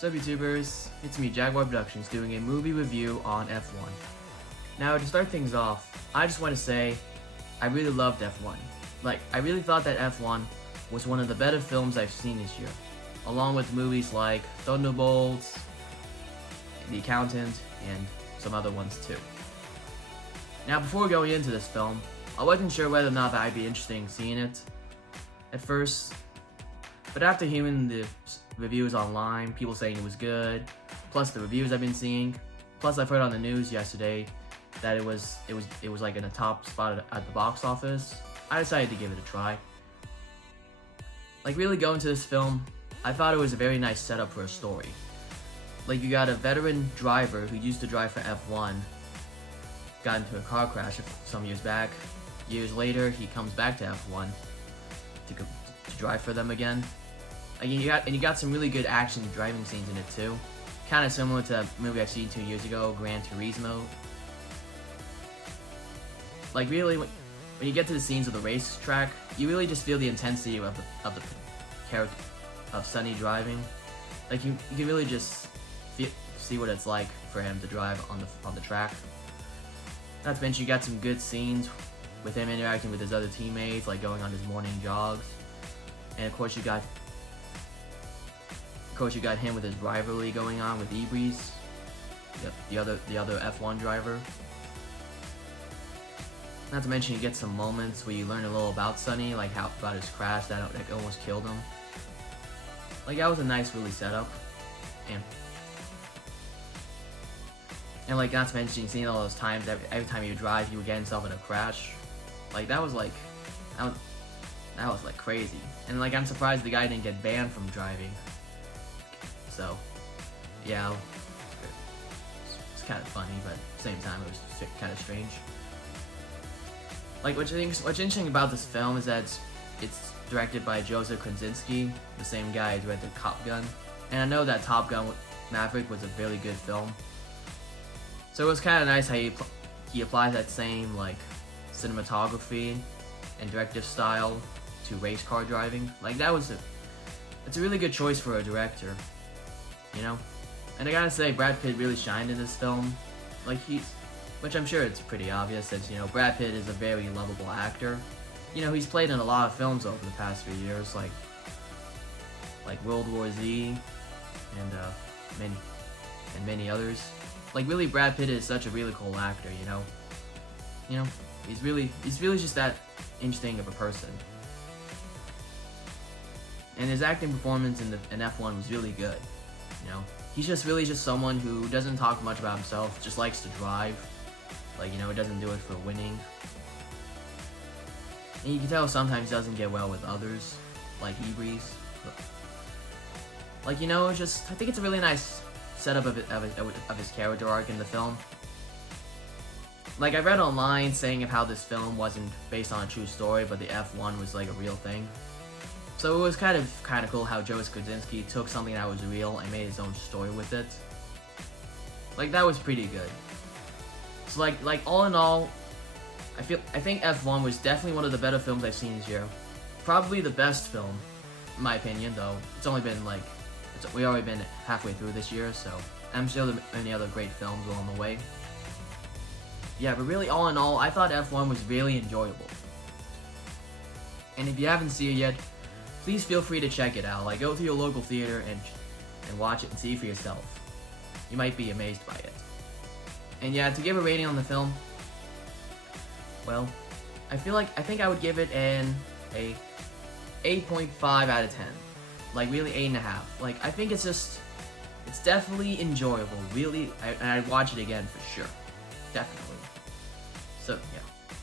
What's up, YouTubers? It's me, Jaguar Productions, doing a movie review on F1. Now, to start things off, I just want to say I really loved F1. I really thought that F1 was one of the better films I've seen this year, along with movies like Thunderbolts, The Accountant, and some other ones too. Now, before going into this film, I wasn't sure whether or not that I'd be interested in seeing it at first, but after hearing the reviews online, people saying it was good, plus the reviews I've been seeing, plus I've heard on the news yesterday that it was like in a top spot at the box office, I decided to give it a try. Really going to this film, I thought it was a very nice setup for a story. You got a veteran driver who used to drive for F1, got into a car crash some years back. Years later, he comes back to F1 to drive for them again. You got some really good action driving scenes in it too. Kind of similar to a movie I've seen 2 years ago, Gran Turismo. Really, when you get to the scenes of the racetrack, you really just feel the intensity of the character of Sonny driving. You can really just see what it's like for him to drive on the track. Not to mention, you got some good scenes with him interacting with his other teammates, going on his morning jogs, and of course you got him with his rivalry going on with Ibris, the other F1 driver. Not to mention, you get some moments where you learn a little about Sonny, about his crash that almost killed him. That was a nice, really setup, and not to mention, seeing all those times every time you drive, you would get yourself in a crash. That was crazy, and I'm surprised the guy didn't get banned from driving. So, yeah, it's kind of funny, but at the same time, it was kind of strange. What's interesting about this film is that it's directed by Joseph Kosinski, the same guy who directed Top Gun, and I know that Top Gun Maverick was a really good film. So it was kind of nice how he applies that same cinematography and directive style to race car driving. It's a really good choice for a director, you know. And I gotta say, Brad Pitt really shined in this film. Which I'm sure it's pretty obvious that Brad Pitt is a very lovable actor. He's played in a lot of films over the past few years, like World War Z, and many others. Really, Brad Pitt is such a really cool actor, he's really just that interesting of a person. And his acting performance in F1 was really good, He's just someone who doesn't talk much about himself, just likes to drive. Doesn't do it for winning. And you can tell sometimes he doesn't get well with others, like Ibris. I think it's a really nice setup of his character arc in the film. I read online saying of how this film wasn't based on a true story, but the F1 was a real thing. So it was kind of cool how Joseph Kosinski took something that was real and made his own story with it. That was pretty good. So all in all, I think F1 was definitely one of the better films I've seen this year. Probably the best film, in my opinion, though. It's only been we already been halfway through this year, so I'm sure there are many other great films along the way. Yeah, but really, all in all, I thought F1 was really enjoyable. And if you haven't seen it yet, please feel free to check it out. Go to your local theater and watch it and see for yourself. You might be amazed by it. And yeah, to give a rating on the film, well, I think I would give it a 8.5 out of 10. Really 8.5. I think it's definitely enjoyable. Really, and I'd watch it again for sure. Definitely. So, yeah.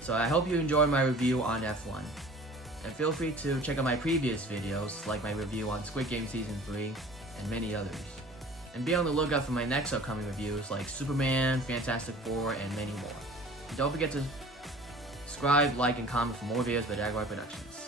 So I hope you enjoyed my review on F1. And feel free to check out my previous videos, like my review on Squid Game Season 3, and many others. And be on the lookout for my next upcoming reviews like Superman, Fantastic Four, and many more. And don't forget to subscribe, like, and comment for more videos by Jaguar Productions.